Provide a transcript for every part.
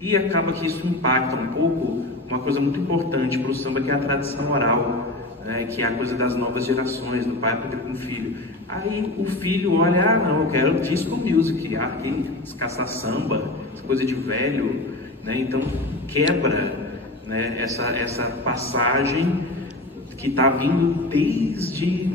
E acaba que isso impacta um pouco uma coisa muito importante para o samba, que é a tradição oral, né? Que é a coisa das novas gerações, do pai aprender com o filho. Aí o filho olha, não, eu quero disco music, aquele caça-samba, essa coisa de velho, né? Então quebra, né, essa passagem que está vindo desde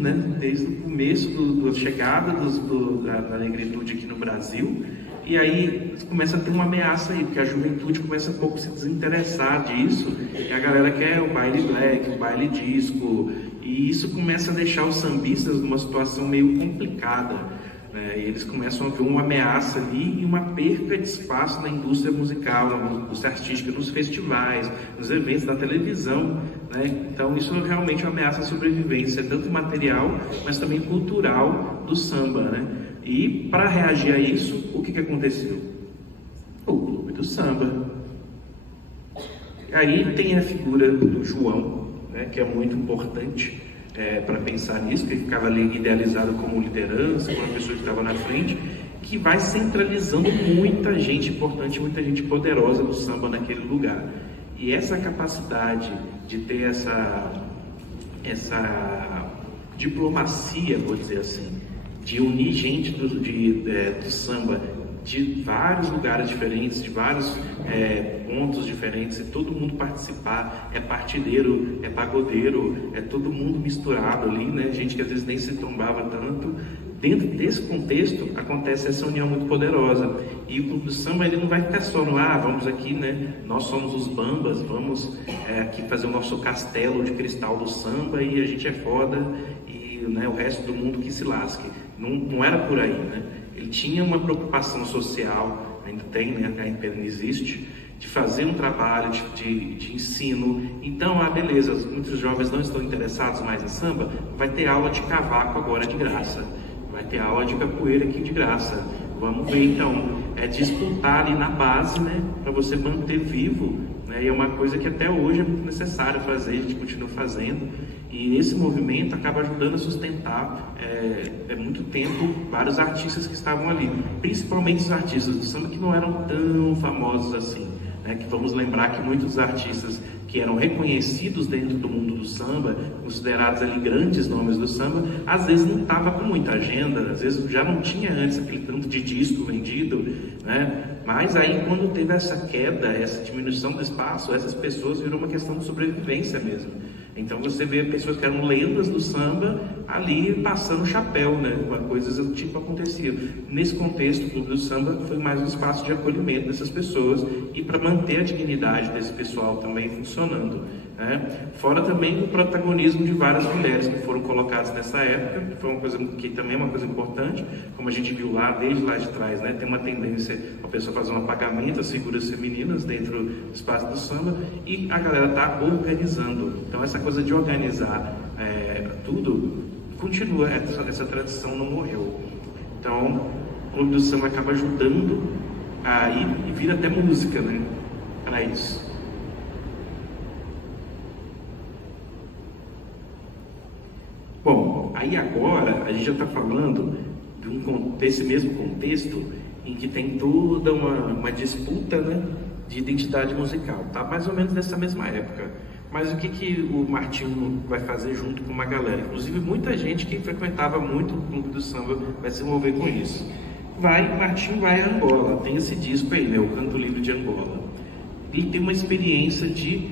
o começo da chegada da negritude aqui no Brasil. E aí começa a ter uma ameaça aí, porque a juventude começa um pouco a se desinteressar disso, e a galera quer o baile black, o baile disco, e isso começa a deixar os sambistas numa situação meio complicada, né? E eles começam a ver uma ameaça ali e uma perca de espaço na indústria musical, na indústria artística, nos festivais, nos eventos da televisão, né? Então isso realmente é uma ameaça à sobrevivência, tanto material, mas também cultural do samba, né? E para reagir a isso, o que aconteceu? O Clube do Samba. Aí tem a figura do João, né, que é muito importante para pensar nisso, que ficava ali idealizado como liderança, como uma pessoa que estava na frente, que vai centralizando muita gente importante, muita gente poderosa do samba naquele lugar. E essa capacidade de ter essa diplomacia, vou dizer assim, de unir gente do samba de vários lugares diferentes, de vários pontos diferentes, e todo mundo participar, é partideiro, é pagodeiro, é todo mundo misturado ali, né? Gente que às vezes nem se trombava tanto. Dentro desse contexto, acontece essa união muito poderosa. E o Clube do Samba, ele não vai ficar só no, vamos aqui, né? Nós somos os bambas, vamos aqui fazer o nosso castelo de cristal do samba e a gente é foda, e né, o resto do mundo que se lasque. Não era por aí, né? Ele tinha uma preocupação social, ainda tem, né? Ainda existe, de fazer um trabalho de ensino. Então, beleza, muitos jovens não estão interessados mais em samba, vai ter aula de cavaco agora de graça, vai ter aula de capoeira aqui de graça. Vamos ver então, disputar ali na base, né? Para você manter vivo, né? E é uma coisa que até hoje é muito necessário fazer, a gente continua fazendo. E esse movimento acaba ajudando a sustentar muito tempo vários artistas que estavam ali, principalmente os artistas do samba que não eram tão famosos assim, né? Que vamos lembrar que muitos artistas que eram reconhecidos dentro do mundo do samba, considerados ali grandes nomes do samba, às vezes não estava com muita agenda, às vezes já não tinha antes aquele tanto de disco vendido, né? Mas aí quando teve essa queda, essa diminuição do espaço, essas pessoas virou uma questão de sobrevivência mesmo. Então você vê pessoas que eram lendas do samba ali passando chapéu, né? Coisas do tipo aconteciam. Nesse contexto, o Clube do Samba foi mais um espaço de acolhimento dessas pessoas e para manter a dignidade desse pessoal também funcionando, né? Fora também o protagonismo de várias mulheres que foram colocadas nessa época, que foi uma coisa que também é uma coisa importante, como a gente viu lá, desde lá de trás, né? Tem uma tendência a pessoa fazer um apagamento das figuras femininas dentro do espaço do samba e a galera está organizando. Então essa coisa de organizar tudo continua, essa tradição não morreu. Então o Clube do Samba acaba ajudando e vira até música, né, para isso. Bom, aí agora a gente já está falando desse mesmo contexto em que tem toda uma disputa, né, de identidade musical, tá? Mais ou menos nessa mesma época. Mas o que o Martinho vai fazer junto com uma galera? Inclusive muita gente que frequentava muito o Clube do Samba vai se envolver com isso. Martinho vai a Angola, tem esse disco aí, né, o Canto Livre de Angola. Ele tem uma experiência de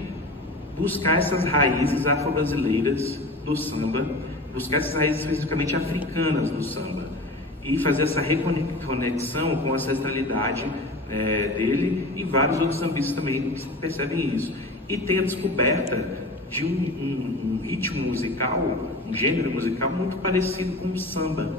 buscar essas raízes afro-brasileiras do samba, buscar essas raízes especificamente africanas do samba e fazer essa reconexão com a ancestralidade dele, e vários outros sambistas também percebem isso. E tem a descoberta de um ritmo musical, um gênero musical muito parecido com o samba,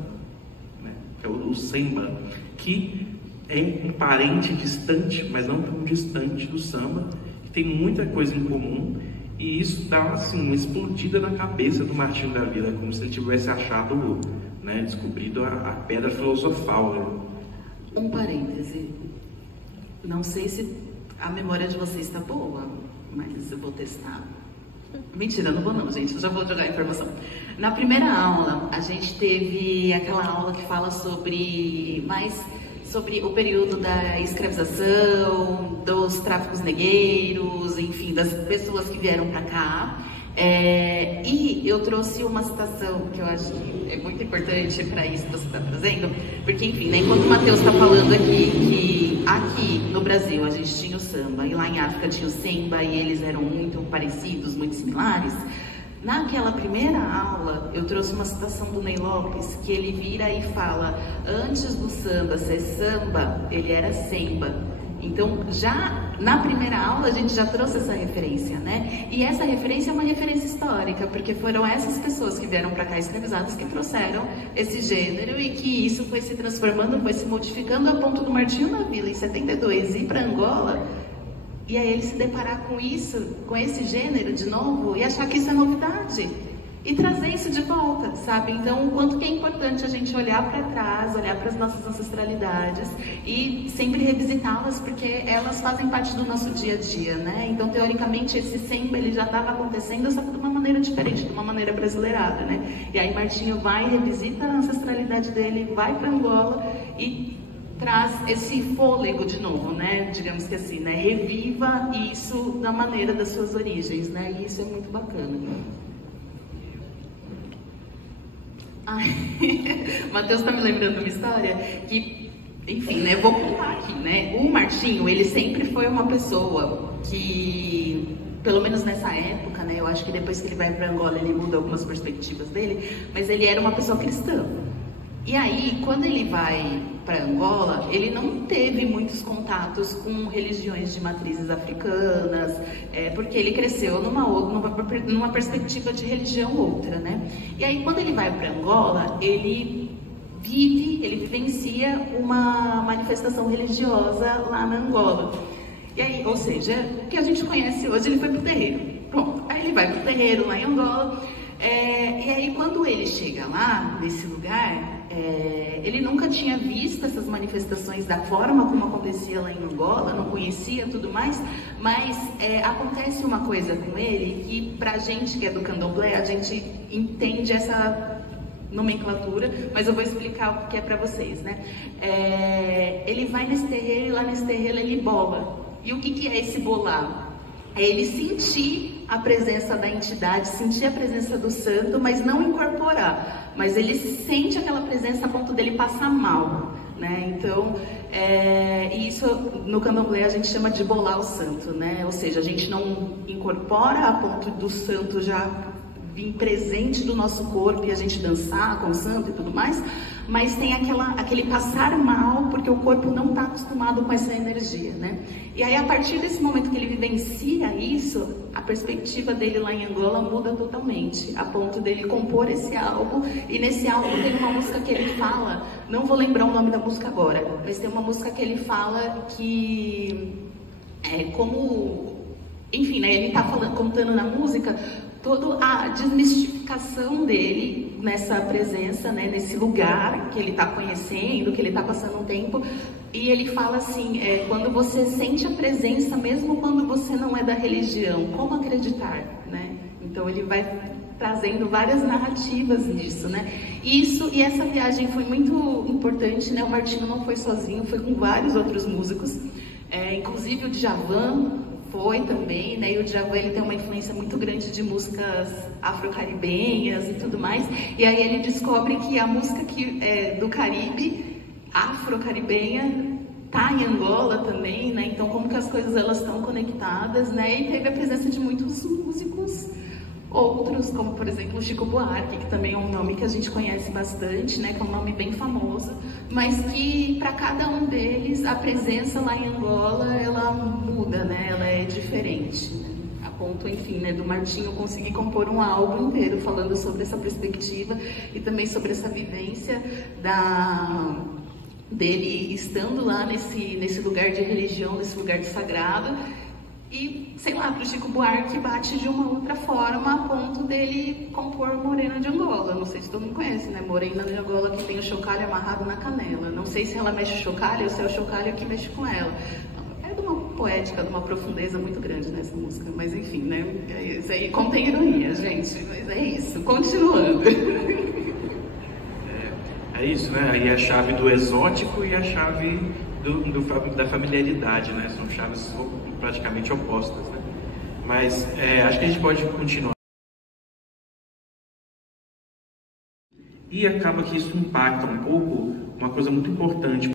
né? Que é o samba, que é um parente distante, mas não tão distante do samba, que tem muita coisa em comum, e isso dá assim, uma explodida na cabeça do Martinho da Vila, como se ele tivesse achado, né, descobrido a pedra filosofal, né? Um parêntese, não sei se a memória de vocês está boa, mas eu vou testar. Mentira, não vou não, gente, eu já vou jogar a informação. Na primeira aula, a gente teve aquela aula que fala sobre sobre o período da escravização, dos tráficos negreiros, enfim, das pessoas que vieram para cá. E eu trouxe uma citação que eu acho que é muito importante para isso que você está trazendo, porque, enfim, né, enquanto o Matheus está falando aqui que aqui no Brasil a gente tinha o samba e lá em África tinha o semba e eles eram muito parecidos, muito similares, naquela primeira aula eu trouxe uma citação do Ney Lopes, que ele vira e fala: antes do samba ser samba, ele era semba. Então, já na primeira aula, a gente já trouxe essa referência, né? E essa referência é uma referência histórica, porque foram essas pessoas que vieram para cá escravizadas que trouxeram esse gênero e que isso foi se transformando, foi se modificando a ponto do Martinho na Vila, em 72, ir para Angola, e aí ele se deparar com isso, com esse gênero de novo, e achar que isso é novidade. E trazer isso de volta, sabe? Então, o quanto que é importante a gente olhar para trás, olhar para as nossas ancestralidades e sempre revisitá-las, porque elas fazem parte do nosso dia a dia, né? Então, teoricamente, esse semba, ele já estava acontecendo, só que de uma maneira diferente, de uma maneira brasileirada, né? E aí Martinho vai, revisita a ancestralidade dele, vai para Angola e traz esse fôlego de novo, né? Digamos que assim, né? Reviva isso da maneira das suas origens, né? E isso é muito bacana. Matheus está me lembrando uma história que, enfim, né, vou contar aqui, né? O Martinho, ele sempre foi uma pessoa que, pelo menos nessa época, né, eu acho que depois que ele vai para Angola ele muda algumas perspectivas dele, mas ele era uma pessoa cristã. E aí, quando ele vai para Angola, ele não teve muitos contatos com religiões de matrizes africanas, porque ele cresceu numa perspectiva de religião outra, né? E aí, quando ele vai para Angola, ele vivencia uma manifestação religiosa lá na Angola. E aí, ou seja, o que a gente conhece hoje, ele foi pro terreiro. Pronto, aí ele vai pro terreiro lá em Angola. E aí, quando ele chega lá, nesse lugar, ele nunca tinha visto essas manifestações da forma como acontecia lá em Angola, não conhecia tudo mais, mas acontece uma coisa com ele que, pra gente que é do candomblé, a gente entende essa nomenclatura, mas eu vou explicar o que é pra vocês, né? Ele vai nesse terreiro e lá nesse terreiro ele bola. E o que é esse bolar? É ele sentir a presença da entidade, sentir a presença do santo, mas não incorporar. Mas ele sente aquela presença a ponto dele passar mal, né? Então, isso no candomblé a gente chama de bolar o santo, né? Ou seja, a gente não incorpora a ponto do santo já vir presente do nosso corpo e a gente dançar com o santo e tudo mais, mas tem aquele passar mal porque o corpo não está acostumado com essa energia, né? E aí, a partir desse momento que ele vivencia isso, a perspectiva dele lá em Angola muda totalmente, a ponto dele compor esse álbum, e nesse álbum tem uma música que ele fala, não vou lembrar o nome da música agora, mas tem uma música que ele fala que enfim, né, ele está contando na música toda a desmistificação dele nessa presença, né, nesse lugar que ele está conhecendo, que ele está passando um tempo, e ele fala assim, quando você sente a presença, mesmo quando você não é da religião, como acreditar, né? Então ele vai trazendo várias narrativas disso, né? E essa viagem foi muito importante, né? O Martinho não foi sozinho, foi com vários outros músicos, inclusive o Djavan foi também, né? E o Djavan, ele tem uma influência muito grande de músicas afro-caribenhas e tudo mais. E aí ele descobre que a música do Caribe, afro-caribenha, tá em Angola também, né? Então, como que as coisas elas estão conectadas, né? E teve a presença de muitos músicos outros, como por exemplo o Chico Buarque, que também é um nome que a gente conhece bastante, né? Que é um nome bem famoso, mas que para cada um deles a presença lá em Angola ela muda, né? Ela é diferente, né? A ponto, enfim, né, do Martinho conseguir compor um álbum inteiro falando sobre essa perspectiva e também sobre essa vivência dele estando lá nesse lugar de religião, nesse lugar de sagrado. E, sei lá, pro Chico Buarque bate de uma outra forma a ponto dele compor Morena de Angola. Não sei se todo mundo conhece, né? Morena de Angola, que tem o chocalho amarrado na canela. Não sei se ela mexe o chocalho ou se é o chocalho que mexe com ela. É de uma poética, de uma profundeza muito grande nessa música. Mas enfim, né? Isso aí contém ironia, gente. Mas é isso. Continuando. É isso, né? Aí a chave do exótico e a chave da familiaridade, né? São chaves praticamente opostas, né? Mas acho que a gente pode continuar. E acaba que isso impacta um pouco uma coisa muito importante.